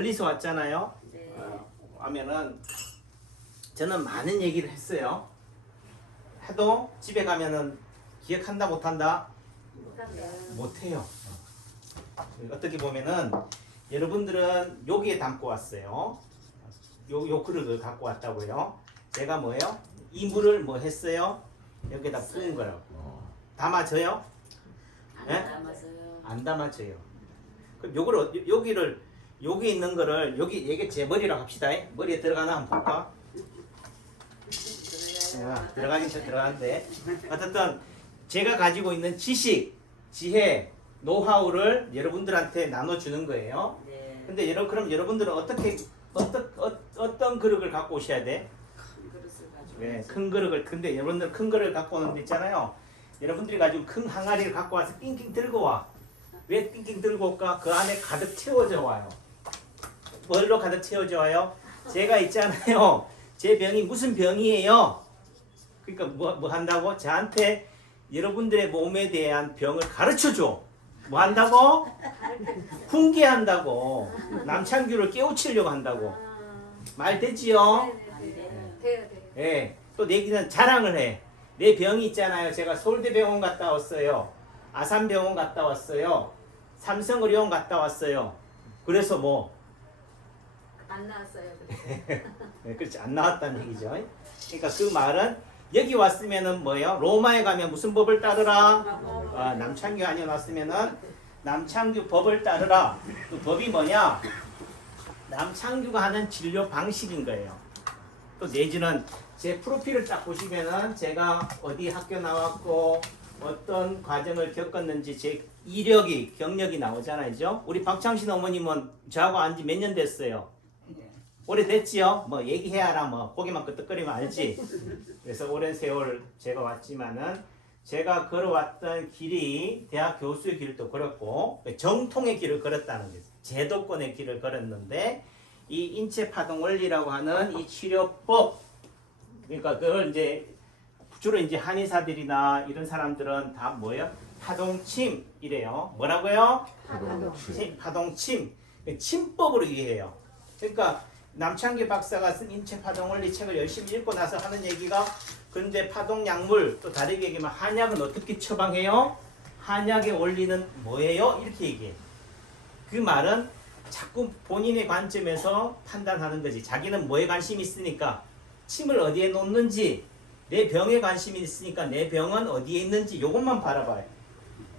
멀리서 왔잖아요. 네. 하면은 저는 많은 얘기를 했어요. 해도 집에 가면은 기억한다 못한다? 못해요. 어떻게 보면은 여러분들은 여기에 담고 왔어요. 요 그릇을 갖고 왔다고요. 제가 뭐예요? 이 물을 뭐 했어요? 여기다 부은 거라고. 담아져요? 예? 안 담아져요. 그럼 요거를 여기를 여기 있는 거를 여기 이게 제 머리라고 합시다. 머리에 들어가나 한번 볼까? 들어가긴 들어가는데 어쨌든 제가 가지고 있는 지식, 지혜, 노하우를 여러분들한테 나눠주는 거예요. 네. 근데 그럼 여러분들은 어떤 그릇을 갖고 오셔야 돼? 큰 그릇을 가지고. 네, 큰 그릇을. 근데 여러분들 큰 그릇을 갖고 오는 데 있잖아요. 여러분들이 가지고 큰 항아리를 갖고 와서 낑낑 들고 와. 왜 낑낑 들고 올까? 그 안에 가득 채워져 와요. 뭘로 가득 채워져 와요? 제가 있잖아요. 제 병이 무슨 병이에요? 그러니까 뭐 한다고? 저한테 여러분들의 몸에 대한 병을 가르쳐줘. 뭐 한다고? 훈계한다고. 남창규를 깨우치려고 한다고. 말 되지요? 돼요. 예. 또 내기는 자랑을 해. 내 병이 있잖아요. 제가 서울대병원 갔다 왔어요. 아산병원 갔다 왔어요. 삼성의료원 갔다 왔어요. 그래서 뭐? 안 나왔어요. 네, 그렇지. 안 나왔다는 얘기죠. 그러니까 그 말은 여기 왔으면은 뭐예요? 로마에 가면 무슨 법을 따르라? 남창규 아니어 왔으면은 남창규 법을 따르라. 그 법이 뭐냐? 남창규가 하는 진료 방식인 거예요. 또 내지는 제 프로필을 딱 보시면은 제가 어디 학교 나왔고 어떤 과정을 겪었는지 제 이력이 경력이 나오잖아요. 우리 박창신 어머님은 저하고 안지 몇 년 됐어요? 오래됐지요? 뭐 얘기해야 하나 뭐 고개만 끄덕거리면 알지. 그래서 오랜 세월 제가 왔지만은 제가 걸어왔던 길이 대학 교수의 길도 걸었고 정통의 길을 걸었다는 거죠. 제도권의 길을 걸었는데 이 인체 파동 원리라고 하는 이 치료법, 그러니까 그걸 이제 주로 이제 한의사들이나 이런 사람들은 다 뭐예요? 파동침 이래요. 뭐라고요? 파동침. 침법으로 이해해요. 그러니까 남창기 박사가 쓴 인체 파동 원리 책을 열심히 읽고 나서 하는 얘기가 근데 파동 약물 또 다르게 얘기하면 한약은 어떻게 처방해요? 한약의 원리는 뭐예요? 이렇게 얘기해. 그 말은 자꾸 본인의 관점에서 판단하는 거지. 자기는 뭐에 관심이 있으니까 침을 어디에 놓는지 내 병에 관심이 있으니까 내 병은 어디에 있는지 요것만 바라봐요.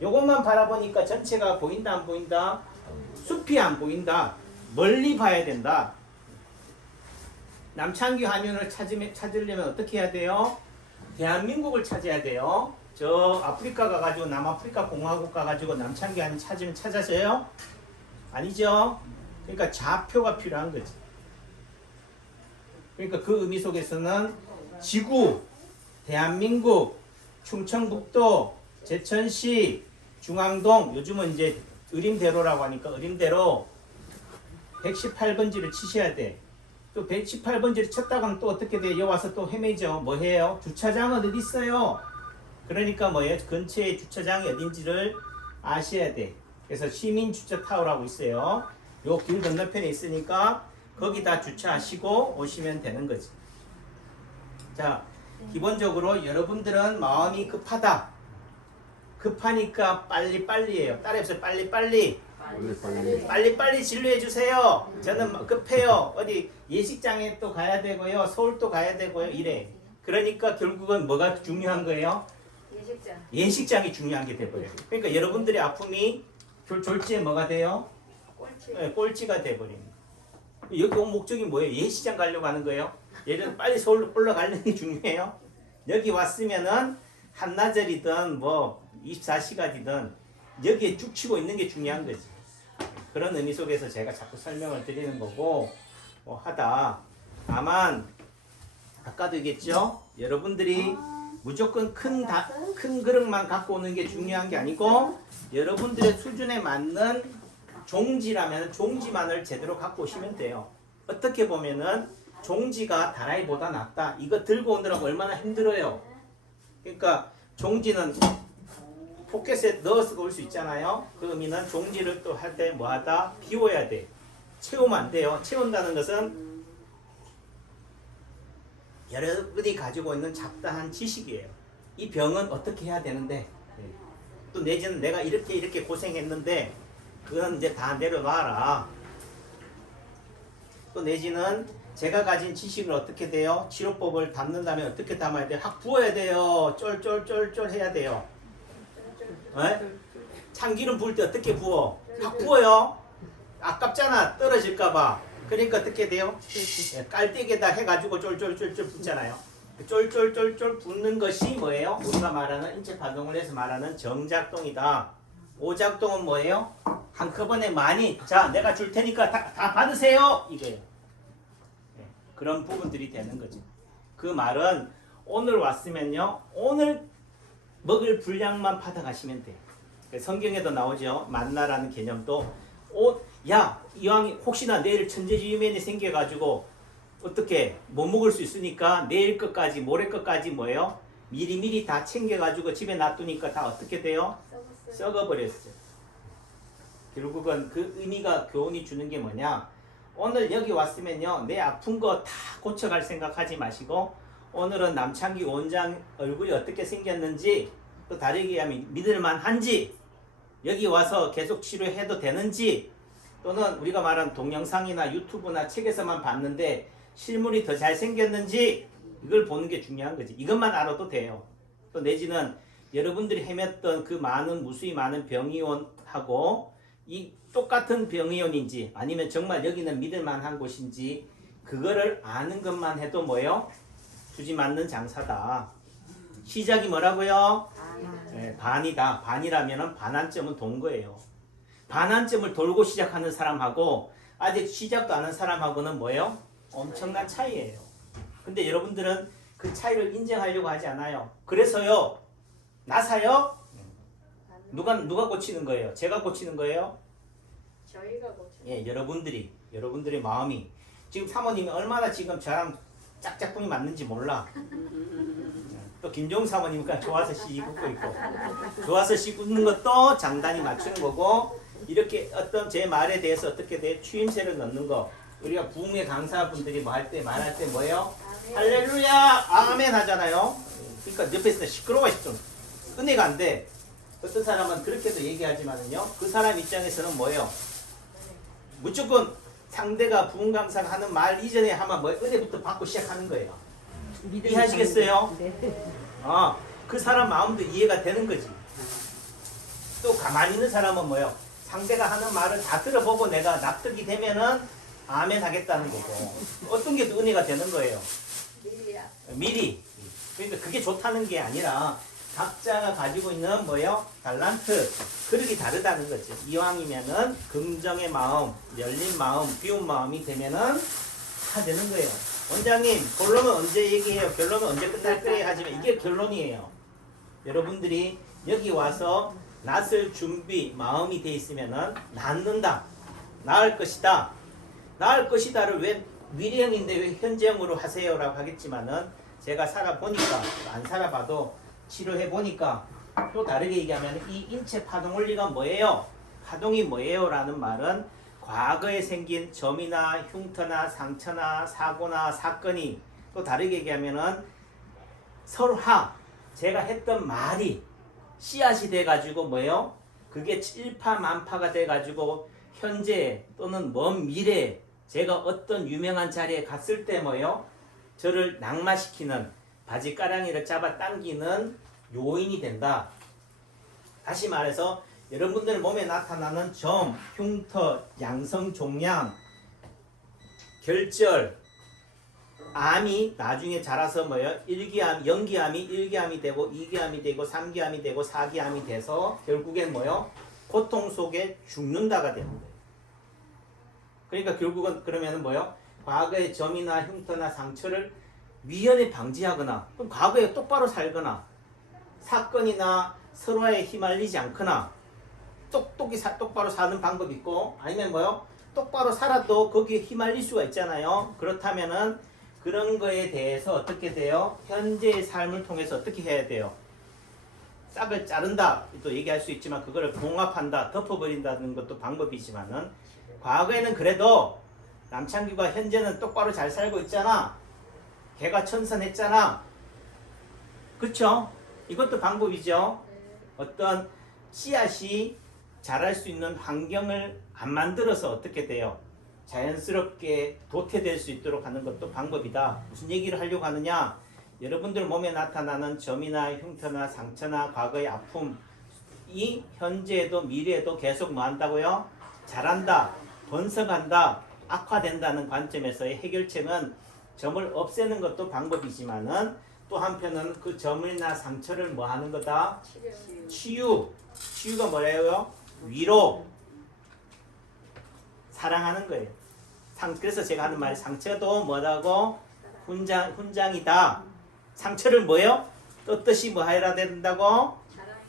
요것만 바라보니까 전체가 보인다 안 보인다? 숲이 안 보인다. 멀리 봐야 된다. 남창규 한의원을 찾으려면 어떻게 해야 돼요? 대한민국을 찾아야 돼요. 저 아프리카 가가지고 남아프리카 공화국 가가지고 남창규 한의원 찾으면 찾아져요? 아니죠? 그러니까 좌표가 필요한 거지. 그러니까 그 의미 속에서는 지구, 대한민국, 충청북도, 제천시, 중앙동, 요즘은 이제 의림대로라고 하니까 의림대로 118번지를 치셔야 돼. 또 118번지를 쳤다가 하면 또 어떻게 돼? 여기 와서 또 헤매죠. 뭐 해요? 주차장은 어디 있어요? 그러니까 뭐예요? 근처에 주차장이 어딘지를 아셔야 돼. 그래서 시민주차타워라고 있어요. 요 길 건너편에 있으니까 거기다 주차하시고 오시면 되는 거지. 자, 기본적으로 여러분들은 마음이 급하다. 급하니까 빨리빨리예요. 따라해보세요. 빨리빨리. 빨리빨리 진료해 주세요. 저는 급해요. 어디 예식장에 또 가야 되고요. 서울 또 가야 되고요. 이래. 그러니까 결국은 뭐가 중요한 거예요? 예식장이 중요한 게 돼버려요. 그러니까 여러분들의 아픔이 졸지에 뭐가 돼요? 꼴찌가 돼버립니다. 여기 온 목적이 뭐예요? 예식장 가려고 하는 거예요? 예를 들어 빨리 서울로 올라가는 게 중요해요. 여기 왔으면은 한나절이든 뭐 24시간이든 여기에 쭉 치고 있는 게 중요한 거지. 그런 의미 속에서 제가 자꾸 설명을 드리는 거고 하다. 다만 아까도 얘기했죠? 여러분들이 무조건 큰 그릇만 갖고 오는 게 중요한 게 아니고 여러분들의 수준에 맞는 종지라면 종지만을 제대로 갖고 오시면 돼요. 어떻게 보면은 종지가 다라이보다 낫다. 이거 들고 오느라고 얼마나 힘들어요. 그러니까 종지는 포켓에 넣어서 올 수 있잖아요. 그 의미는 종지를 또 할 때 뭐하다? 비워야 돼. 채우면 안 돼요. 채운다는 것은 여러분이 가지고 있는 잡다한 지식이에요. 이 병은 어떻게 해야 되는데, 또 내지는 내가 이렇게 고생했는데 그건 이제 다 내려놔라. 또 내지는 제가 가진 지식을 어떻게 돼요? 치료법을 담는다면 어떻게 담아야 돼요? 확 부어야 돼요. 쫄쫄쫄쫄 해야 돼요. 참기름 부을 때 어떻게 부어? 확 부어요. 아깝잖아. 떨어질까봐. 그러니까 어떻게 돼요? 깔때기에다 해가지고 쫄쫄쫄쫄 붓잖아요. 쫄쫄쫄쫄 붓는 것이 뭐예요? 우리가 말하는 인체 파동을 해서 말하는 정작동이다. 오작동은 뭐예요? 한꺼번에 많이, 자 내가 줄 테니까 다 받으세요 이거예요. 그런 부분들이 되는 거죠. 그 말은 오늘 왔으면요, 오늘 먹을 분량만 받아가시면 돼요. 성경에도 나오죠. 만나라는 개념도 야 이왕 혹시나 내일 천재지변이 생겨가지고 어떻게 못 먹을 수 있으니까 내일 것까지 모레 것까지 뭐예요? 미리미리 다 챙겨가지고 집에 놔두니까 다 어떻게 돼요? 썩어버렸어요. 결국은 그 의미가 교훈이 주는 게 뭐냐? 오늘 여기 왔으면요, 내 아픈 거 다 고쳐갈 생각하지 마시고 오늘은 남창기 원장 얼굴이 어떻게 생겼는지, 또 다르게 하면 믿을만한지, 여기 와서 계속 치료해도 되는지, 또는 우리가 말한 동영상이나 유튜브나 책에서만 봤는데 실물이 더 잘생겼는지, 이걸 보는 게 중요한 거지. 이것만 알아도 돼요. 또 내지는 여러분들이 헤맸던 그 많은 무수히 많은 병의원하고 이 똑같은 병의원인지 아니면 정말 여기는 믿을만한 곳인지 그거를 아는 것만 해도 뭐예요? 주지 맞는 장사다. 시작이 뭐라고요? 반이다. 반이라면 반환점은 돈 거예요. 반환점을 돌고 시작하는 사람하고 아직 시작도 안 한 사람하고는 뭐예요? 엄청난 차이예요. 근데 여러분들은 그 차이를 인정하려고 하지 않아요. 그래서요, 나사요? 누가 고치는 거예요? 제가 고치는 거예요? 저희가 고쳐. 예, 여러분들의 마음이 지금 사모님이 얼마나 지금 저랑 짝짝꿍이 맞는지 몰라. 또 김종 사모님과 좋아서 씨 웃고 있고, 좋아서 씨 웃는 것도 장단이 맞추는 거고, 이렇게 어떤 제 말에 대해서 어떻게 돼 추임새를 넣는 거. 우리가 부흥회 강사분들이 뭐 말할 때 뭐예요? 할렐루야 아멘 하잖아요. 그러니까 옆에 있을 때 시끄러워 좀 은혜가 안 돼. 어떤 사람은 그렇게도 얘기하지만은요, 그 사람 입장에서는 뭐예요? 무조건 상대가 부흥 강사가 하는 말 이전에 하면 뭐 은혜부터 받고 시작하는 거예요. 이해하시겠어요? 그 사람 마음도 이해가 되는 거지. 또 가만히 있는 사람은 뭐예요? 상대가 하는 말을 다 들어보고 내가 납득이 되면은 아멘 하겠다는 거고, 어떤 게 또 은혜가 되는 거예요? 미리. 그러니까 그게 좋다는 게 아니라 각자가 가지고 있는 뭐예요? 달란트, 그릇이 다르다는 거죠. 이왕이면은 긍정의 마음, 열린 마음, 비운 마음이 되면은 다 되는 거예요. 원장님, 결론은 언제 얘기해요? 결론은 언제 끝날 거예요? 하지만 이게 결론이에요. 여러분들이 여기 와서 낫을 준비, 마음이 돼 있으면은 낫는다, 나을 것이다, 나을 것이다를 왜 미래형인데 왜 현재형으로 하세요라고 하겠지만은, 제가 살아보니까, 안 살아봐도 치료해보니까 또 다르게 얘기하면 이 인체 파동 원리가 뭐예요? 파동이 뭐예요? 라는 말은 과거에 생긴 점이나 흉터나 상처나 사고나 사건이, 또 다르게 얘기하면은 설화, 제가 했던 말이 씨앗이 돼가지고 뭐예요? 그게 일파만파가 돼가지고 현재 또는 먼 미래 제가 어떤 유명한 자리에 갔을 때 뭐예요? 저를 낙마시키는, 바지가랑이를 잡아 당기는 요인이 된다. 다시 말해서 여러분들 몸에 나타나는 점, 흉터, 양성 종양, 결절, 암이 나중에 자라서 뭐예요? 연기암이 1기암이 되고 2기암이 되고 3기암이 되고 4기암이 돼서 결국엔 뭐예요? 고통 속에 죽는다가 되는 거예요. 그러니까 결국은 그러면은 뭐예요? 과거의 점이나 흉터나 상처를 미연에 방지하거나, 그럼 과거에 똑바로 살거나, 사건이나 설화에 휘말리지 않거나, 똑바로 사는 방법이 있고, 아니면 뭐요? 똑바로 살아도 거기에 휘말릴 수가 있잖아요. 그렇다면은 그런 거에 대해서 어떻게 돼요? 현재의 삶을 통해서 어떻게 해야 돼요? 싹을 자른다 또 얘기할 수 있지만, 그거를 봉합한다, 덮어버린다는 것도 방법이지만은, 과거에는 그래도 남창규가 현재는 똑바로 잘 살고 있잖아. 걔가 천선했잖아. 그쵸? 이것도 방법이죠. 어떤 씨앗이 자랄 수 있는 환경을 안 만들어서 어떻게 돼요? 자연스럽게 도태될 수 있도록 하는 것도 방법이다. 무슨 얘기를 하려고 하느냐? 여러분들 몸에 나타나는 점이나 흉터나 상처나 과거의 아픔이 현재에도 미래에도 계속 뭐 한다고요? 자란다, 번성한다, 악화된다는 관점에서의 해결책은 점을 없애는 것도 방법이지만은 또 한편은 그 점이나 상처를 뭐 하는 거다? 치유가 뭐예요? 위로, 사랑하는 거예요. 그래서 제가 하는 말이 상처도 뭐라고? 훈장이다. 상처를 뭐예요? 떳떳이 뭐 해야 된다고?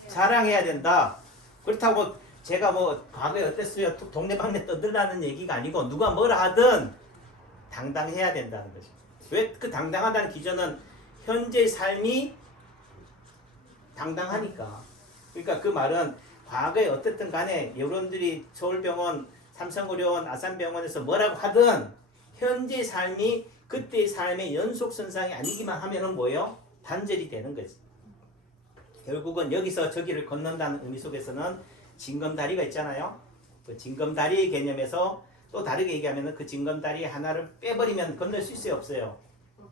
자랑해야 된다. 그렇다고 제가 뭐 과거에 어땠어요? 동네방네 떠들라는 얘기가 아니고 누가 뭐라 하든 당당해야 된다는 거죠. 왜 그 당당하다는 기준은 현재의 삶이 당당하니까. 그러니까 그 말은 과거에 어쨌든 간에 여러분들이 서울병원, 삼성의료원, 아산병원에서 뭐라고 하든 현재의 삶이 그때의 삶의 연속선상이 아니기만 하면은 뭐예요? 단절이 되는 거지. 결국은 여기서 저기를 건넌다는 의미 속에서는 징검다리가 있잖아요. 그 징검다리의 개념에서 또 다르게 얘기하면은 그 징검다리 하나를 빼버리면 건널 수 있어요? 없어요?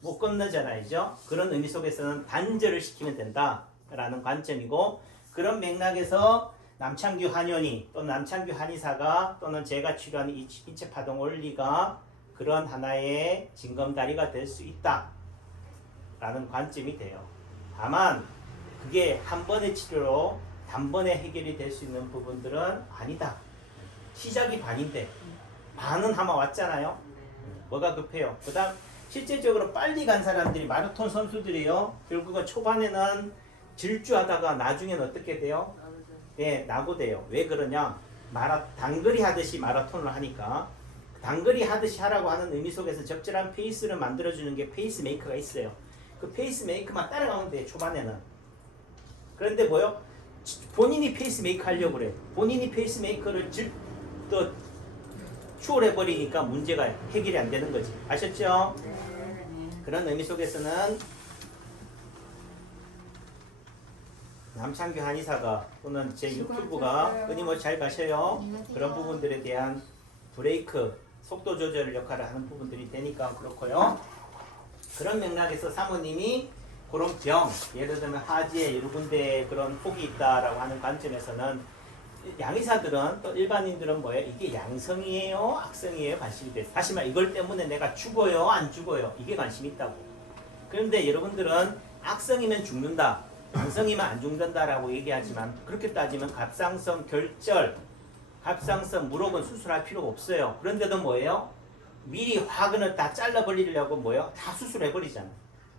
못 건너잖아요. 그죠? 그런 의미 속에서는 단절을 시키면 된다라는 관점이고, 그런 맥락에서 남창규 한의원이 또 남창규 한의사가 또는 제가 치료하는 이 인체파동 원리가 그런 하나의 징검다리가 될 수 있다 라는 관점이 돼요. 다만 그게 한 번의 치료로 단번에 해결이 될 수 있는 부분들은 아니다. 시작이 반인데 반은 아마 왔잖아요. 뭐가 급해요? 그 다음 실제적으로 빨리 간 사람들이 마라톤 선수들이요, 결국은 초반에는 질주하다가 나중에는 어떻게 돼요? 예, 낙오돼요. 왜 그러냐? 단거리 하듯이 마라톤을 하니까 단거리 하듯이 하라고 하는 의미 속에서 적절한 페이스를 만들어주는 게 페이스메이커가 있어요. 그 페이스메이커만 따라가면 돼요, 초반에는. 그런데 뭐요? 본인이 페이스메이커 하려고 그래. 본인이 페이스메이커를 또 추월해버리니까 문제가 해결이 안 되는 거지. 아셨죠? 그런 의미 속에서는 남창규 한의사가 또는 제 유튜브가 끊임없이 잘 가셔요. 그런 부분들에 대한 브레이크, 속도 조절 역할을 하는 부분들이 되니까 그렇고요. 그런 맥락에서 사모님이 그런 병, 예를 들면 하지에 여러 군데 그런 폭이 있다라고 하는 관점에서는 양의사들은 또 일반인들은 뭐예요? 이게 양성이에요? 악성이에요? 관심이 돼요. 다시 말해 이걸 때문에 내가 죽어요? 안 죽어요? 이게 관심이 있다고. 그런데 여러분들은 악성이면 죽는다, 양성이면 안 죽는다라고 얘기하지만 그렇게 따지면 갑상선 결절, 갑상선 무록은 수술할 필요가 없어요. 그런데도 뭐예요? 미리 화근을 다 잘라버리려고 뭐예요? 다 수술해버리잖아.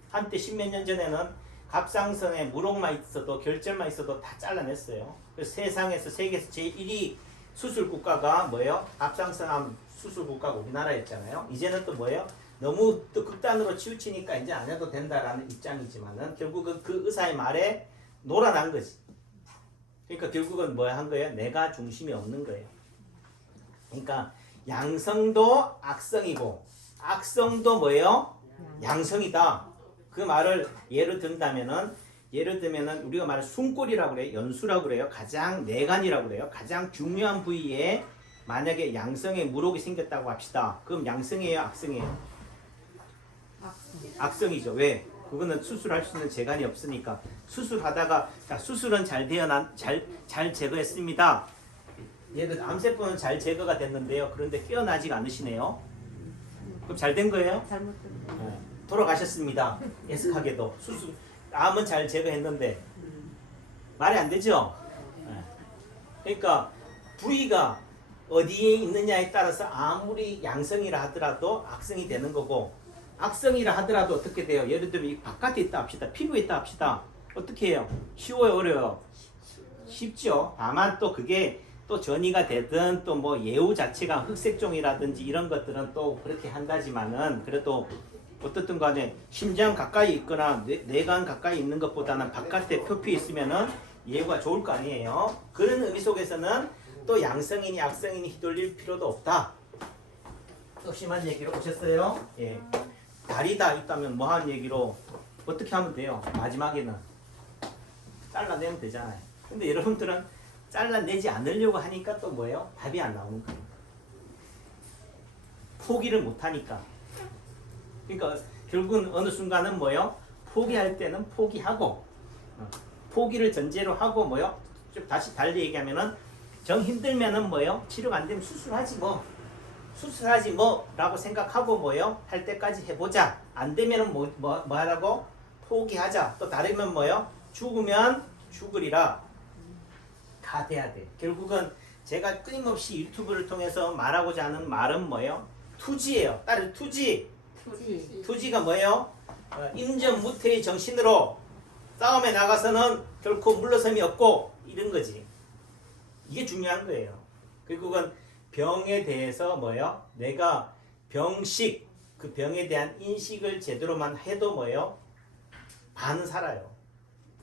한때 십몇 년 전에는 갑상선에 무록만 있어도 결절만 있어도 다 잘라냈어요. 그래서 세계에서 제1위 수술 국가가 뭐예요? 갑상선암 수술 국가가 우리나라였잖아요. 이제는 또 뭐예요? 너무 또 극단으로 치우치니까 이제 안 해도 된다라는 입장이지만은 결국은 그 의사의 말에 놀아난 거지. 그러니까 결국은 뭐 한 거예요? 내가 중심이 없는 거예요. 그러니까 양성도 악성이고 악성도 뭐예요? 양성이다. 그 말을 예를 들면은 우리가 말하는 숨골이라고 그래요. 연수라고 그래요. 가장 내관이라고 그래요. 가장 중요한 부위에 만약에 양성의 무록이 생겼다고 합시다. 그럼 양성이에요? 악성이에요? 악성이죠. 왜? 그거는 수술할 수 있는 재간이 없으니까. 수술하다가 자, 수술은 잘 제거했습니다. 얘들 암세포는 잘 제거가 됐는데요. 그런데 깨어나지가 않으시네요. 그럼 잘 된 거예요? 잘못된 거. 네. 돌아가셨습니다. 애석하게도 수술 암은 잘 제거했는데 말이 안 되죠. 네. 그러니까 부위가 어디에 있느냐에 따라서 아무리 양성이라 하더라도 악성이 되는 거고, 악성이라 하더라도 어떻게 돼요? 예를 들면 바깥에 있다 합시다. 피부에 있다 합시다. 어떻게 해요? 쉬워요? 어려워요? 쉽죠. 다만 또 그게 또 전이가 되든 또 뭐 예우 자체가 흑색종이라든지 이런 것들은 또 그렇게 한다지만은 그래도 어떻든 간에 심장 가까이 있거나 뇌관 가까이 있는 것보다는 바깥에 표피 있으면은 예후가 좋을 거 아니에요. 그런 의미 속에서는 또 양성인이 악성인이 휘둘릴 필요도 없다. 또 심한 얘기로 오셨어요? 예. 다리다 있다면 뭐 하는 얘기로 어떻게 하면 돼요? 마지막에는 잘라내면 되잖아요. 근데 여러분들은 잘라내지 않으려고 하니까 또 뭐예요? 답이 안 나오는 거예요. 포기를 못 하니까. 그러니까 결국은 어느 순간은 뭐예요? 포기할 때는 포기하고 포기를 전제로 하고 뭐요? 좀 다시 달리 얘기하면은 정 힘들면은 뭐요? 치료가 안 되면 수술하지 뭐. 수술하지 뭐라고 생각하고 뭐요? 할 때까지 해보자. 안 되면은 뭐 하라고? 포기하자. 또 다르면 뭐요? 죽으면 죽으리라. 다 돼야 돼. 결국은 제가 끊임없이 유튜브를 통해서 말하고자 하는 말은 뭐예요? 투지예요. 따로 투지. 투지가 뭐예요? 임전무태의 정신으로 싸움에 나가서는 결코 물러섬이 없고 이런 거지. 이게 중요한 거예요. 결국은 병에 대해서 뭐예요? 내가 병식, 그 병에 대한 인식을 제대로만 해도 뭐예요? 반은 살아요.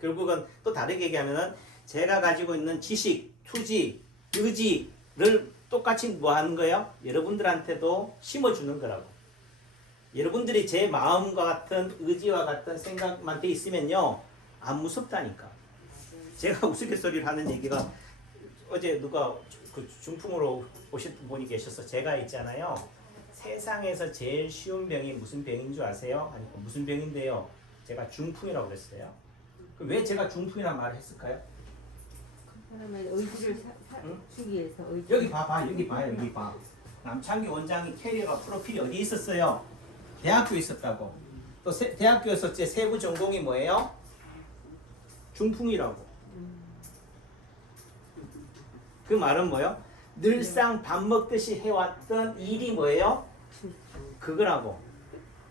결국은 또 다르게 얘기하면은 제가 가지고 있는 지식, 투지, 의지를 똑같이 뭐 하는 거예요? 여러분들한테도 심어주는 거라고. 여러분들이 제 마음과 같은 의지와 같은 생각만 돼 있으면요 안 무섭다니까. 제가 우스갯소리를 하는 얘기가 어제 누가 그 중풍으로 오신 분이 계셔서 제가 있잖아요. 세상에서 제일 쉬운 병이 무슨 병인 줄 아세요? 아니 무슨 병인데요? 제가 중풍이라고 그랬어요. 왜 제가 중풍이라는 말을 했을까요? 사람의 의지를 주기 위해서 의지. 여기 봐봐, 여기 봐요, 여기 봐. 남창기 원장이 캐리어가 프로필이 어디 있었어요? 대학교에 있었다고. 또 대학교에서 제 세부 전공이 뭐예요? 중풍이라고. 그 말은 뭐예요? 늘상 밥 먹듯이 해왔던 일이 뭐예요? 그거라고.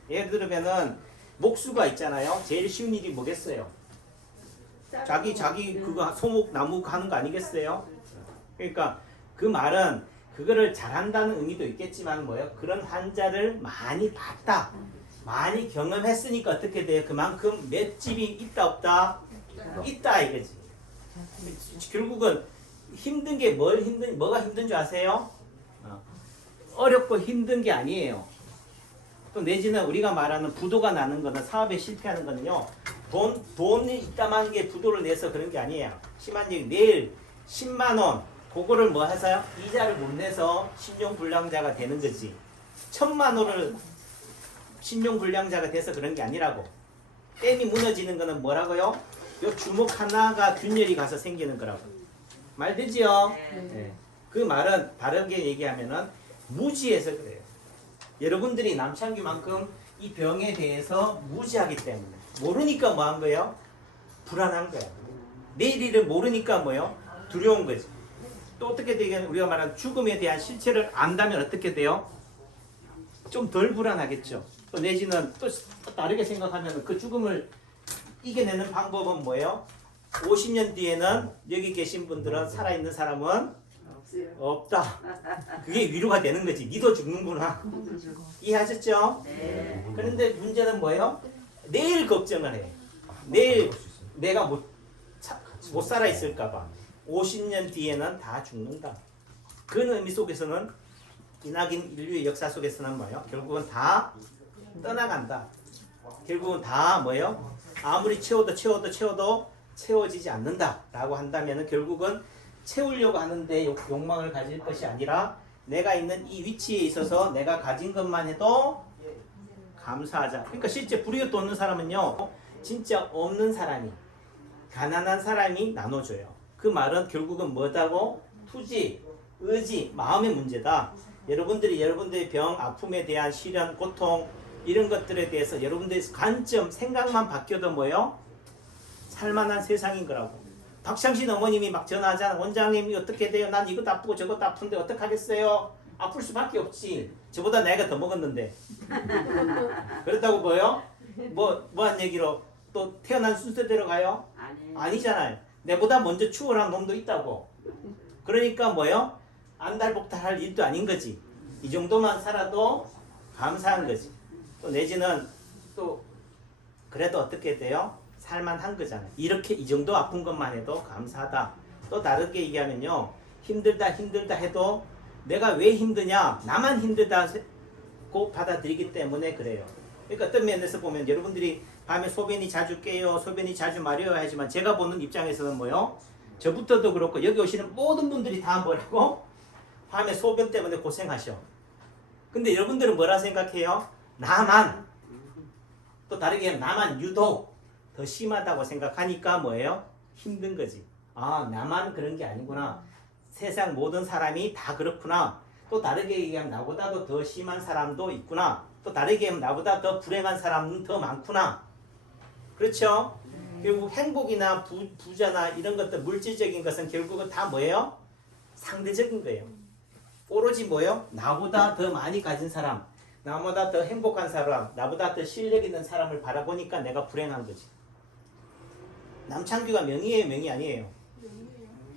예를 들면은 목수가 있잖아요. 제일 쉬운 일이 뭐겠어요? 자기 그거 소목 나무 하는 거 아니겠어요? 그러니까 그 말은 그거를 잘한다는 의미도 있겠지만 뭐예요? 그런 환자를 많이 봤다. 많이 경험했으니까 어떻게 돼요? 그만큼 맷집이 있다 없다? 있다 이거지. 결국은 힘든 게 뭐가 힘든 줄 아세요? 어렵고 힘든 게 아니에요. 또 내지는 우리가 말하는 부도가 나는 거는 사업에 실패하는 거는요. 돈이 있다만 게 부도를 내서 그런 게 아니에요. 심한 얘기 내일 10만 원 그거를 뭐 해서요? 이자를 못 내서 신용불량자가 되는 거지. 1,000만 원을 신용불량자가 돼서 그런 게 아니라고. 댐이 무너지는 거는 뭐라고요? 요 주먹 하나가 균열이 가서 생기는 거라고. 말 되지요? 네. 그 말은 다르게 얘기하면은 무지해서 그래요. 여러분들이 남창규만큼 이 병에 대해서 무지하기 때문에 모르니까 뭐 한 거예요? 불안한 거야. 내일 일을 모르니까 뭐예요? 두려운 거지. 또 어떻게 되겠냐? 우리가 말하는 죽음에 대한 실체를 안다면 어떻게 돼요? 좀 덜 불안하겠죠. 또 내지는 또 다르게 생각하면 그 죽음을 이겨내는 방법은 뭐예요? 50년 뒤에는 여기 계신 분들은 살아있는 사람은 없다. 그게 위로가 되는 거지. 니도 죽는구나. 이해하셨죠? 네. 그런데 문제는 뭐예요? 내일 걱정을 해. 내일 내가 못 살아 있을까봐. 50년 뒤에는 다 죽는다. 그 의미 속에서는 이낙인 인류의 역사 속에서는 뭐예요? 결국은 다 떠나간다. 결국은 다 뭐예요? 아무리 채워도 채워지지 않는다라고 한다면 결국은 채우려고 하는데 욕망을 가질 것이 아니라 내가 있는 이 위치에 있어서 내가 가진 것만 해도 감사하자. 그러니까 실제 불이웃도 없는 사람은요. 진짜 없는 사람이 가난한 사람이 나눠줘요. 그 말은 결국은 뭐다고? 투지, 의지, 마음의 문제다. 여러분들의 병, 아픔에 대한 시련, 고통 이런 것들에 대해서 여러분들의 관점, 생각만 바뀌어도 뭐예요? 살만한 세상인 거라고. 박창신 어머님이 막 전화하잖아. 원장님이 어떻게 돼요? 난 이것도 아프고 저것도 아픈데 어떡하겠어요? 아플 수밖에 없지. 저보다 나이가 더 먹었는데. 그렇다고 뭐요? 뭐한 얘기로 또 태어난 순서대로 가요? 아니잖아요. 내보다 먼저 추월한 놈도 있다고. 그러니까 뭐요? 안달복달할 일도 아닌 거지. 이 정도만 살아도 감사한 거지. 또 내지는 또 그래도 어떻게 돼요? 살만한 거잖아요. 이렇게 이 정도 아픈 것만 해도 감사하다. 또 다르게 얘기하면요. 힘들다 해도 내가 왜 힘드냐? 나만 힘들다고 받아들이기 때문에 그래요. 그러니까 어떤 면에서 보면 여러분들이 밤에 소변이 자주 깨요, 소변이 자주 마려워 하지만 제가 보는 입장에서는 뭐요? 저부터도 그렇고 여기 오시는 모든 분들이 다 뭐라고? 밤에 소변 때문에 고생하셔. 근데 여러분들은 뭐라 생각해요? 나만, 또 다르게 하면 나만 유독 더 심하다고 생각하니까 뭐예요? 힘든 거지. 아, 나만 그런 게 아니구나. 세상 모든 사람이 다 그렇구나. 또 다르게 얘기하면 나보다도 더 심한 사람도 있구나. 또 다르게 하면 나보다 더 불행한 사람은 더 많구나. 그렇죠? 결국 행복이나 부자나 이런 것들 물질적인 것은 결국은 다 뭐예요? 상대적인 거예요. 오로지 뭐예요? 나보다 더 많이 가진 사람, 나보다 더 행복한 사람, 나보다 더 실력 있는 사람을 바라보니까 내가 불행한 거지. 남창규가 명의예요, 명의 아니에요?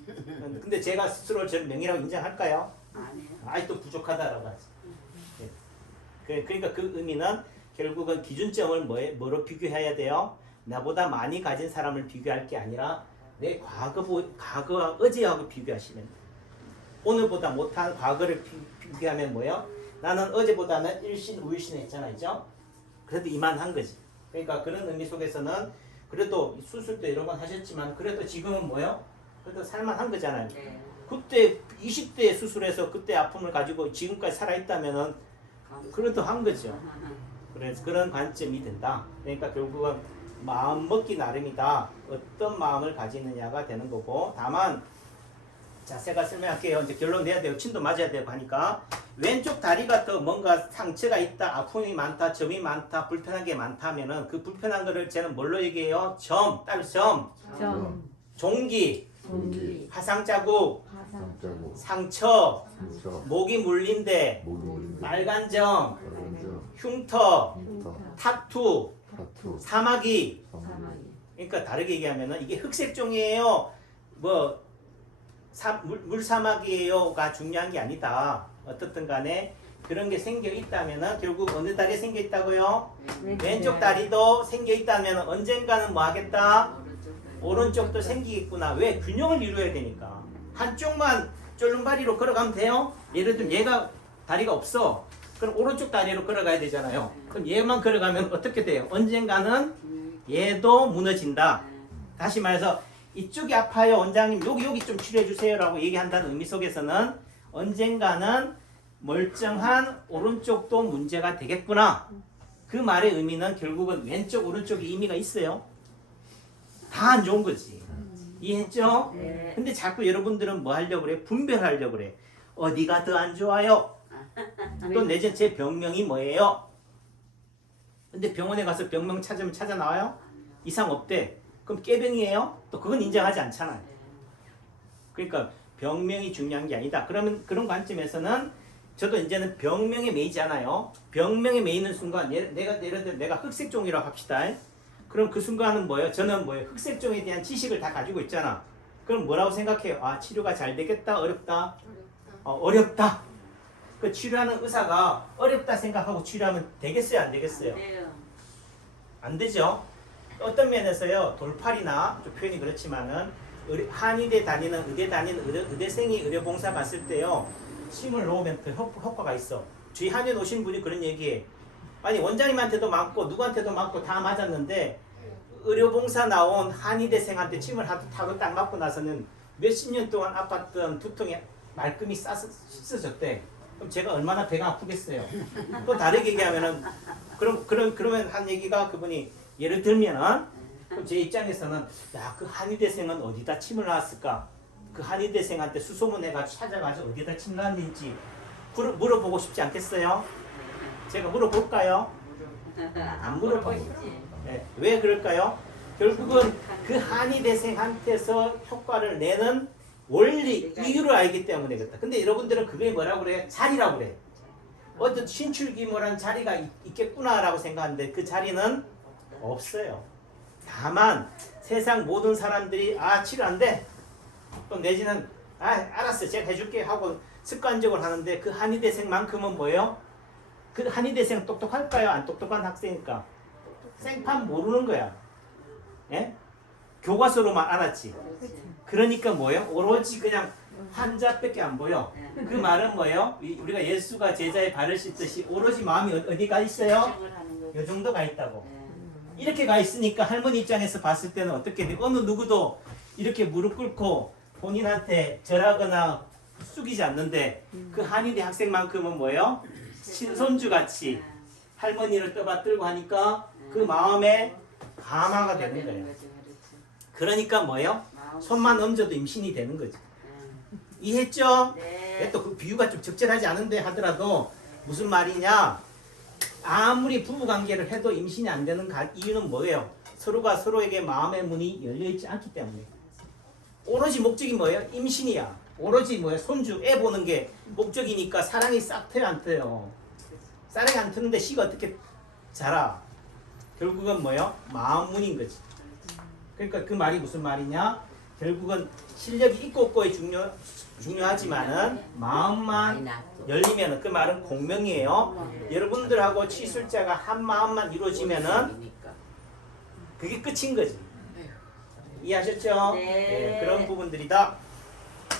근데 제가 스스로 저를 명의라고 인정할까요? 아니에요. 아직도 부족하다라고 하지. 그러니까 그 의미는 결국은 기준점을 뭐로 비교해야 돼요? 나보다 많이 가진 사람을 비교할 게 아니라 내 과거와 어제하고 비교하시면 돼요. 오늘보다 못한 과거를 비교하면 뭐예요? 나는 어제보다는 일신 우일신 했잖아, 그죠? 그래도 이만한 거지. 그러니까 그런 의미 속에서는 그래도 수술도 이런 건 하셨지만 그래도 지금은 뭐예요? 그래도 살만한 거잖아요. 네. 그때 20대에 수술해서 그때 아픔을 가지고 지금까지 살아있다면은 그래도 한 거죠. 그래서 그런 관점이 된다. 그러니까 결국은 마음 먹기 나름이다. 어떤 마음을 가지느냐가 되는 거고, 다만 자세가 설명할게요. 이제 결론 내야 돼요. 침도 맞아야 되고 하니까 왼쪽 다리가 더 뭔가 상처가 있다, 아픔이 많다, 점이 많다, 불편한 게 많다면은 그 불편한 거를 저는 뭘로 얘기해요? 점, 점, 종기, 종기, 화상 자국, 화상, 자국, 상처, 상처, 목이 물린데, 목이 물린데, 빨간 점, 빨간점, 흉터, 흉터, 타투, 타투, 사마귀. 사마귀, 그러니까 다르게 얘기하면은 이게 흑색종이에요, 뭐 물사마귀예요가 중요한 게 아니다. 어떻든 간에 그런 게 생겨 있다면은 결국 어느 다리에 생겨 있다고요? 왼쪽 다리도 생겨 있다면 언젠가는 뭐 하겠다? 오른쪽도 생기겠구나. 왜? 균형을 이루어야 되니까. 한쪽만 쫄른바리로 걸어가면 돼요? 예를 들면 얘가 다리가 없어. 그럼 오른쪽 다리로 걸어가야 되잖아요. 그럼 얘만 걸어가면 어떻게 돼요? 언젠가는 얘도 무너진다. 다시 말해서 이쪽이 아파요, 원장님. 여기 좀 치료해 주세요라고 얘기한다는 의미 속에서는 언젠가는 멀쩡한 오른쪽도 문제가 되겠구나. 그 말의 의미는 결국은 왼쪽, 오른쪽이 의미가 있어요. 다 안 좋은 거지. 이해했죠? 네. 근데 자꾸 여러분들은 뭐 하려고 그래? 분별하려고 그래. 어디가 더 안 좋아요? 또 내전 제 병명이 뭐예요? 근데 병원에 가서 병명 찾으면 찾아 나와요? 이상 없대. 그럼 깨병이에요? 또 그건 인정하지 않잖아요. 그러니까 병명이 중요한 게 아니다. 그러면 그런 관점에서는 저도 이제는 병명에 매이지 않아요. 병명에 매이는 순간 내가 예를 들어 내가 흑색종이라고 합시다. 그럼 그 순간은 뭐예요? 저는 뭐예요? 흑색종에 대한 지식을 다 가지고 있잖아. 그럼 뭐라고 생각해요? 아, 치료가 잘 되겠다, 어렵다? 어렵다. 그 치료하는 의사가 어렵다 생각하고 치료하면 되겠어요, 안 되겠어요? 안 되죠. 어떤 면에서요, 돌팔이나 좀 표현이 그렇지만은 한의대 다니는 의대생이 의료봉사 갔을 때요, 침을 놓으면 더 효과가 있어. 저희 한의대 오신 분이 그런 얘기해. 아니 원장님한테도 맞고 누구한테도 맞고 다 맞았는데 의료봉사 나온 한의대생한테 침을 타고 딱 맞고 나서는 몇십 년 동안 아팠던 두통이 말끔히 씻어졌대. 그럼 제가 얼마나 배가 아프겠어요. 또 다르게 얘기하면은 그러면 한 얘기가 그분이 예를 들면은 그럼 제 입장에서는 야, 그 한의대생은 어디다 침을 놨을까? 그 한의대생한테 수소문해가지고 찾아가지고 어디다 침 놨는지 물어보고 싶지 않겠어요? 제가 물어볼까요? 안 물어보고. 네. 왜 그럴까요? 결국은 그 한의대생한테서 효과를 내는 원리, 이유를 알기 때문에 그렇다. 근데 여러분들은 그게 뭐라고 그래요? 자리라고 그래요. 어떤 신출귀몰한 자리가 있겠구나라고 생각하는데 그 자리는 없어요. 다만 세상 모든 사람들이 치료 안 돼. 또 내지는 알았어, 제가 해줄게 하고 습관적으로 하는데 그 한의대생만큼은 뭐예요? 그 한의대생 똑똑할까요? 안 똑똑한 학생일까? 생판 모르는 거야. 예? 교과서로만 알았지. 그러니까 뭐예요? 오로지 그냥 한자밖에 안 보여. 네. 그 말은 뭐예요? 우리가 예수가 제자의 발을 씻듯이 오로지 마음이 어디가 있어요? 걱정을 하는 거죠. 요 정도 가 있다고. 네. 이렇게 가 있으니까 할머니 입장에서 봤을 때는 어떻게 돼? 어느 누구도 이렇게 무릎 꿇고 본인한테 절하거나 숙이지 않는데 그 한의대 학생만큼은 뭐예요? 친손주같이 네. 할머니를 떠받들고 하니까 그 마음에 감화가 되는 거예요. 거죠, 그렇죠. 그러니까 뭐예요? 마음. 손만 얹어도 임신이 되는 거죠. 네. 이해했죠? 네. 또 그 비유가 좀 적절하지 않은데 하더라도 무슨 말이냐? 아무리 부부 관계를 해도 임신이 안 되는 이유는 뭐예요? 서로가 서로에게 마음의 문이 열려 있지 않기 때문에. 오로지 목적이 뭐예요? 임신이야. 오로지 뭐예요? 손주, 애 보는 게 목적이니까 사랑이 싹 트요, 안 트요? 사랑이 안 트는데 씨가 어떻게 자라? 결국은 뭐예요? 마음 문인 거지. 그러니까 그 말이 무슨 말이냐? 결국은 실력이 있고 없고에 중요하지만은 마음만 열리면은 그 말은 공명이에요. 여러분들하고 치술자가 한 마음만 이루어지면은 그게 끝인 거지. 이해하셨죠? 네. 그런 부분들이다.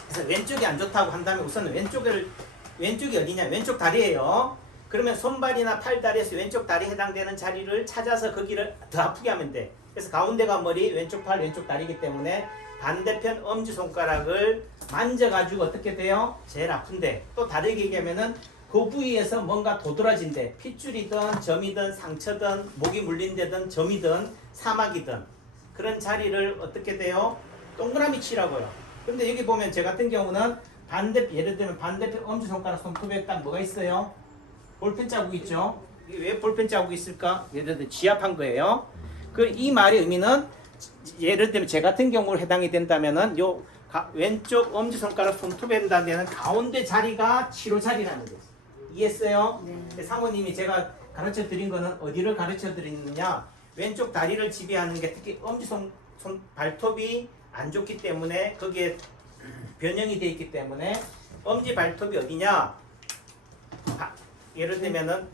그래서 왼쪽이 안 좋다고 한다면 우선 왼쪽이 어디냐? 왼쪽 다리예요. 그러면 손발이나 팔다리에서 왼쪽 다리에 해당되는 자리를 찾아서 거기를 더 아프게 하면 돼. 그래서 가운데가 머리, 왼쪽 팔, 왼쪽 다리이기 때문에 반대편 엄지손가락을 만져가지고 어떻게 돼요? 제일 아픈데 또 다르게 얘기하면은 그 부위에서 뭔가 도드라진대. 핏줄이든 점이든 상처든 목이 물린 데든 점이든 사막이든 그런 자리를 어떻게 돼요? 동그라미 치라고요. 근데 여기 보면 제 같은 경우는 예를 들면 반대편 엄지손가락 손톱에 딱 뭐가 있어요? 볼펜 자국 있죠? 이게 왜 볼펜 자국이 있을까? 예를 들면 지압한 거예요. 이 말의 의미는 예를 들면 제 같은 경우로 해당이 된다면은 왼쪽 엄지손가락 손톱에 해당되는 가운데 자리가 치료 자리라는 거죠. 이해했어요? 네. 사모님이 제가 가르쳐 드린 거는 어디를 가르쳐 드리느냐? 왼쪽 다리를 지배하는 게 특히 발톱이 안 좋기 때문에 거기에 변형이 되어 있기 때문에 엄지 발톱이 어디냐? 예를 들면은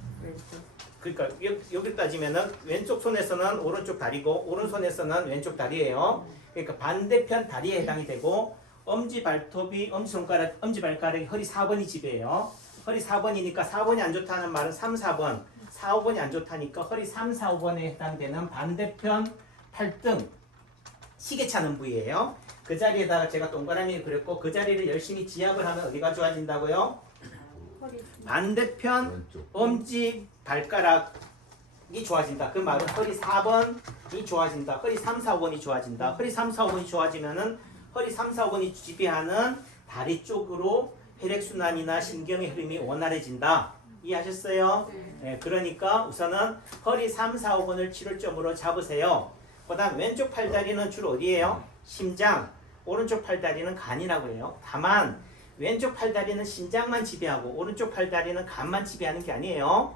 그러니까 여기 따지면은 왼쪽 손에서는 오른쪽 다리고 오른손에서는 왼쪽 다리예요. 그러니까 반대편 다리에 해당이 되고 엄지 발가락이 허리 4번이 지배해요. 허리 4번이니까 4번이 안 좋다는 말은 3, 4번, 4, 5번이 안 좋다니까 허리 3, 4, 5번에 해당되는 반대편 팔등 시계 차는 부위예요. 그 자리에다가 제가 동그라미를 그렸고 그 자리를 열심히 지압을 하면 어디가 좋아진다고요? 반대편 엄지 발가락이 좋아진다. 그 말은 허리 4번이 좋아진다. 허리 3, 4, 5번이 좋아진다. 허리 3, 4, 5번이 좋아지면은 허리 3, 4, 5번이 지배하는 다리 쪽으로 혈액순환이나 신경의 흐름이 원활해진다. 이해하셨어요? 네, 그러니까 우선은 허리 3, 4, 5번을 치료점으로 잡으세요. 그 다음 왼쪽 팔다리는 주로 어디예요? 심장. 오른쪽 팔다리는 간이라고 해요. 다만 왼쪽 팔다리는 심장만 지배하고 오른쪽 팔다리는 간만 지배하는 게 아니에요.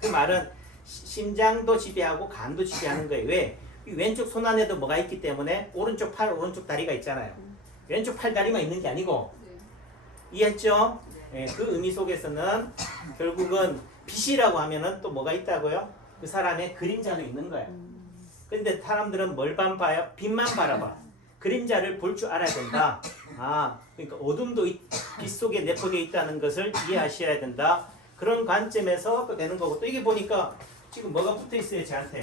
그 말은 심장도 지배하고 간도 지배하는 거예요. 왜? 이 왼쪽 손 안에도 뭐가 있기 때문에 오른쪽 팔, 오른쪽 다리가 있잖아요. 왼쪽 팔다리만 있는 게 아니고 이해했죠? 네, 그 의미 속에서는 결국은 빛이라고 하면은 또 뭐가 있다고요? 그 사람의 그림자도 있는 거예요. 근데 사람들은 뭘만 봐요? 빛만 바라봐. 그림자를 볼 줄 알아야 된다. 그러니까 어둠도 빛 속에 내포되어 있다는 것을 이해하셔야 된다. 그런 관점에서 또 되는 거고 또 이게 보니까 지금 뭐가 붙어 있어요, 저한테?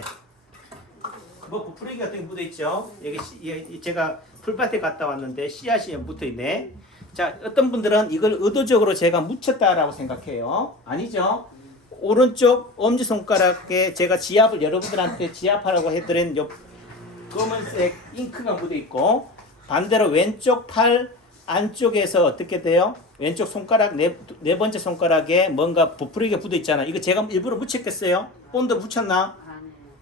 뭐 부풀레기 같은 게 묻어 있죠? 여기 제가 풀밭에 갔다 왔는데 씨앗이 붙어 있네. 자, 어떤 분들은 이걸 의도적으로 제가 묻혔다라고 생각해요. 아니죠? 오른쪽 엄지손가락에 제가 지압을 여러분들한테 지압하라고 해드린 요 검은색 잉크가 묻어 있고 반대로 왼쪽 팔 안쪽에서 어떻게 돼요? 왼쪽 손가락 네 번째 손가락에 뭔가 부풀이게 묻어 있잖아. 이거 제가 일부러 묻혔겠어요? 본드 묻혔나?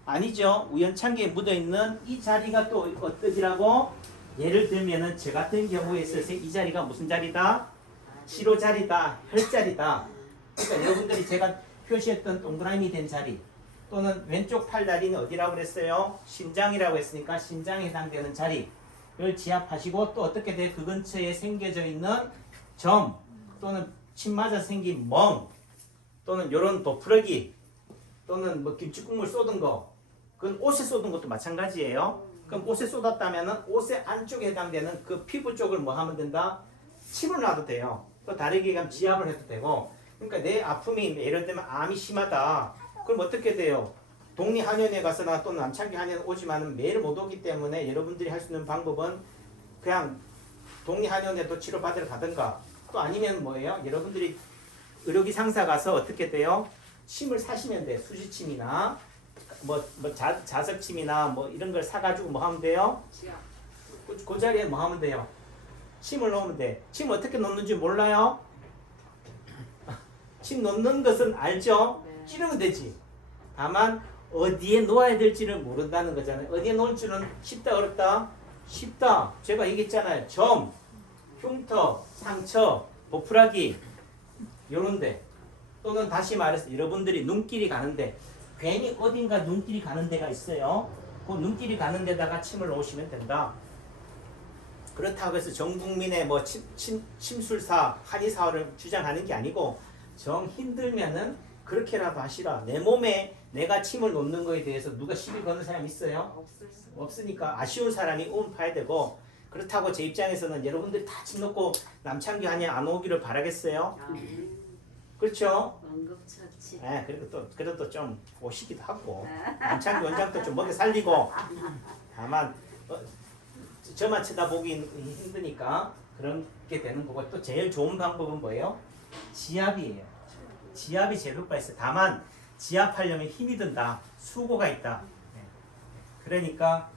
아니죠. 우연찮게 묻어 있는 이 자리가 또 어떠지라고? 예를 들면은 저 같은 경우에 있어서 이 자리가 무슨 자리다? 치료 자리다, 혈 자리다. 그러니까 여러분들이 제가 표시했던 동그라미 된 자리 또는 왼쪽 팔다리는 어디라고 그랬어요? 심장이라고 했으니까 심장에 해당되는 자리를 지압하시고 또 어떻게 돼? 그 근처에 생겨져 있는 점 또는 침 맞아 생긴 멍 또는 요런 도프러기 또는 뭐 김치국물 쏟은 거 그건 옷에 쏟은 것도 마찬가지예요. 그럼 옷에 쏟았다면은 옷의 안쪽에 해당되는 그 피부 쪽을 뭐 하면 된다? 침을 놔도 돼요. 또 다르게 얘기하면 지압을 해도 되고. 그러니까 내 아픔이 예를 들면 암이 심하다. 그럼 어떻게 돼요? 독립한의원에 가서나 또 남창기 한의원 오지만은 매일 못 오기 때문에 여러분들이 할 수 있는 방법은 그냥 독립한의원에도 치료받으러 가든가 또 아니면 뭐예요? 여러분들이 의료기 상사 가서 어떻게 돼요? 침을 사시면 돼. 수지침이나 자석침이나 뭐 이런 걸 사가지고 뭐 하면 돼요? 그 자리에 뭐 하면 돼요? 침을 넣으면 돼. 침 어떻게 넣는지 몰라요? 침 넣는 것은 알죠? 찌르면 되지. 다만 어디에 놓아야 될지를 모른다는 거잖아요. 어디에 놓을 줄은 쉽다 어렵다? 쉽다. 제가 얘기했잖아요. 점, 흉터, 상처, 보풀하기 요런데 또는 다시 말해서 여러분들이 눈길이 가는데 괜히 어딘가 눈길이 가는 데가 있어요. 그 눈길이 가는 데다가 침을 놓으시면 된다. 그렇다고 해서 전 국민의 뭐 침술사, 한의사를 주장하는 게 아니고 정 힘들면은 그렇게라도 하시라. 내 몸에 내가 침을 놓는 거에 대해서 누가 시비 거는 사람 있어요? 없으니까 아쉬운 사람이 파야 되고 그렇다고 제 입장에서는 여러분들이 다 침 놓고 남창기 한의 안 오기를 바라겠어요? 그렇죠? 응급처치. 네, 그래도 좀 오시기도 하고 남창기 원장도 좀 먹여 살리고 다만 저만 쳐다보기 힘드니까 그런 게 되는 거고 또 제일 좋은 방법은 뭐예요? 지압이에요. 지압이 제일 효과가 있어요. 다만 지압하려면 힘이 든다. 수고가 있다. 네. 그러니까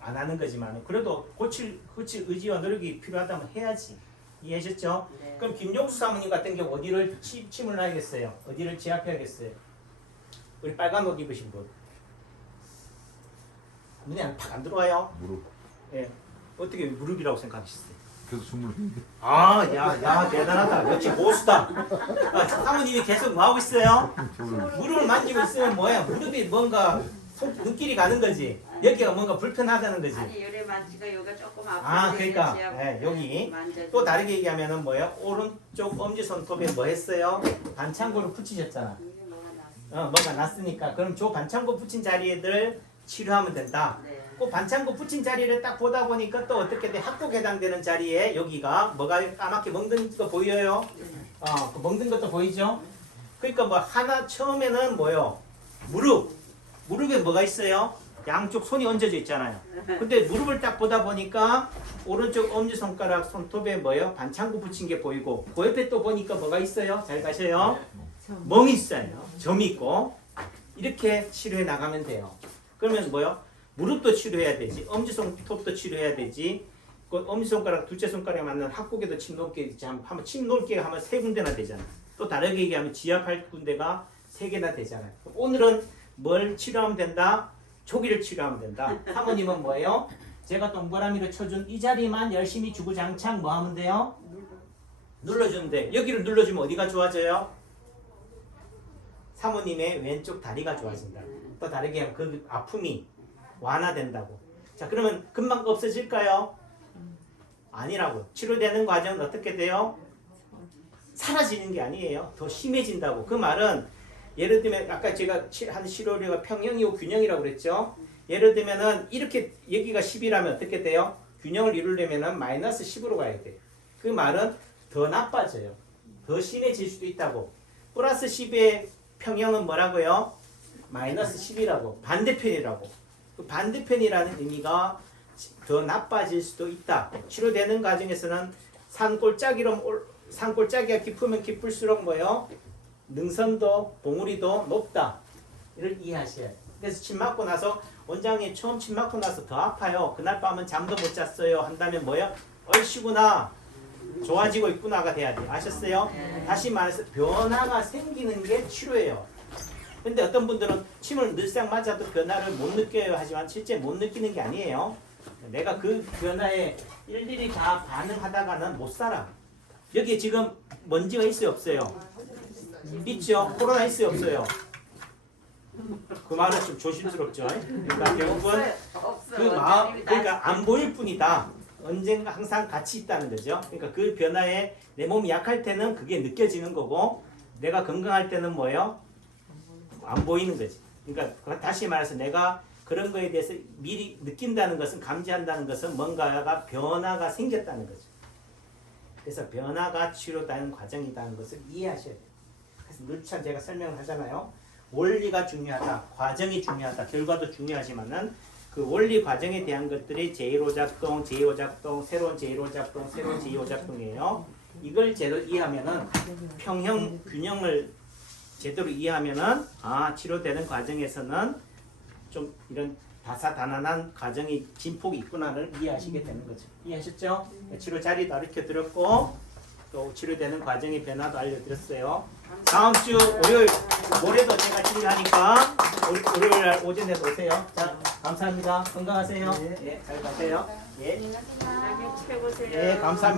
안 하는 거지만 그래도 고칠 의지와 노력이 필요하다면 해야지. 이해하셨죠? 네. 그럼 김용수 사모님 같은 경우 어디를 침을 놔야겠어요? 어디를 지압해야겠어요? 우리 빨간 옷 입으신 분. 눈에 팍 안 들어와요? 무릎. 예. 어떻게 무릎이라고 생각하셨어요? 계속 주물르는데. 야, 대단하다. 역시 고수다. 사모님이 계속 뭐 하고 있어요? 주물르. 무릎을 만지고 있으면 뭐야? 무릎이 뭔가 눈길이 가는 거지. 여기가 뭔가 불편하다는 거지. 아니 요래 만지가 여기가 조금 아픈데 그러니까 지압 여기 만져주고. 또 다르게 얘기하면은 뭐예요? 오른쪽 엄지손톱에 뭐 했어요? 반창고를 붙이셨잖아. 이게 뭐가 났어. 뭐가 났으니까 그럼 저 반창고 붙인 자리들 치료하면 된다. 네. 그 반창고 붙인 자리를 딱 보다 보니까 또 어떻게 돼? 합곡 해당되는 자리에 여기가 뭐가 까맣게 멍든 거 보여요? 그 멍든 것도 보이죠? 그러니까 뭐 하나 처음에는 뭐요? 무릎에 뭐가 있어요? 양쪽 손이 얹어져 있잖아요. 근데 무릎을 딱 보다 보니까 오른쪽 엄지손가락 손톱에 뭐요? 반창고 붙인 게 보이고 그 옆에 또 보니까 뭐가 있어요? 잘 가셔요. 멍이 있어요. 점이 있고 이렇게 치료해 나가면 돼요. 그러면 뭐요? 무릎도 치료해야 되지. 엄지손톱도 치료해야 되지. 그 엄지손가락 둘째 손가락에 맞는 합곡에도 침 놓을게 한번 침 놓을게가 하면 3군데나 되잖아. 또 다르게 얘기하면 지압할 군데가 3개나 되잖아요. 오늘은 뭘 치료하면 된다? 초기를 치료하면 된다. 사모님은 뭐예요? 제가 동그라미로 쳐준 이 자리만 열심히 주구장창 뭐 하면 돼요? 눌러주면 돼. 여기를 눌러주면 어디가 좋아져요? 사모님의 왼쪽 다리가 좋아진다. 또 다르게 하면 그 아픔이 완화된다고. 자, 그러면 금방 없어질까요? 아니라고. 치료되는 과정은 어떻게 돼요? 사라지는 게 아니에요. 더 심해진다고. 그 말은 예를 들면 아까 제가 한 치료료가 평형이고 균형이라고 그랬죠. 예를 들면은 이렇게 여기가 10이라면 어떻게 돼요? 균형을 이루려면은 마이너스 10으로 가야 돼. 그 말은 더 나빠져요. 더 심해질 수도 있다고. 플러스 10의 평형은 뭐라고요? 마이너스 10이라고. 반대편이라고. 그 반대편이라는 의미가 더 나빠질 수도 있다. 치료되는 과정에서는 산골짜기가 깊으면 깊을수록 뭐요? 능선도 봉우리도 높다. 이를 이해하셔야 돼요. 그래서 침 맞고 나서 원장님 처음 침 맞고 나서 더 아파요. 그날 밤은 잠도 못 잤어요. 한다면 뭐요? 얼씨구나. 좋아지고 있구나가 돼야 돼. 아셨어요? 다시 말해서 변화가 생기는 게 치료예요. 근데 어떤 분들은 침을 늘상 맞아도 변화를 못 느껴요 하지만 실제 못 느끼는 게 아니에요. 내가 그 변화에 일일이 다 반응하다가는 못 살아. 여기 지금 먼지가 있어요 없어요? 있죠? 코로나 있어요 없어요? 그 말은 좀 조심스럽죠. 그러니까 결국은 그 마음, 그러니까 안 보일 뿐이다. 언젠가 항상 같이 있다는 거죠. 그러니까 그 변화에 내 몸이 약할 때는 그게 느껴지는 거고 내가 건강할 때는 뭐예요? 안 보이는 거지. 그러니까 다시 말해서 내가 그런 거에 대해서 미리 느낀다는 것은 감지한다는 것은 뭔가가 변화가 생겼다는 거죠. 그래서 변화가 치료되는 과정이라는 것을 이해하셔야 돼요. 그래서 누차 제가 설명을 하잖아요. 원리가 중요하다, 과정이 중요하다, 결과도 중요하지만은 그 원리 과정에 대한 것들이 제1호 작동, 제2호 작동, 새로운 제1호 작동, 새로운 제2호 작동이에요. 이걸 제대로 이해하면은 평형 균형을 제대로 이해하면은 치료되는 과정에서는 좀 이런 다사다난한 과정이 진폭이 있구나를 이해하시게 되는 거죠. 이해하셨죠? 치료 자리도 알려 드렸고 또 치료되는 과정의 변화도 알려드렸어요. 다음 주 월요일 모레도 제가 치료하니까 월요일 날 오전에 오세요. 자, 감사합니다. 건강하세요. 예, 잘 가세요. 예, 건강히 채우세요. 예, 감사합니다.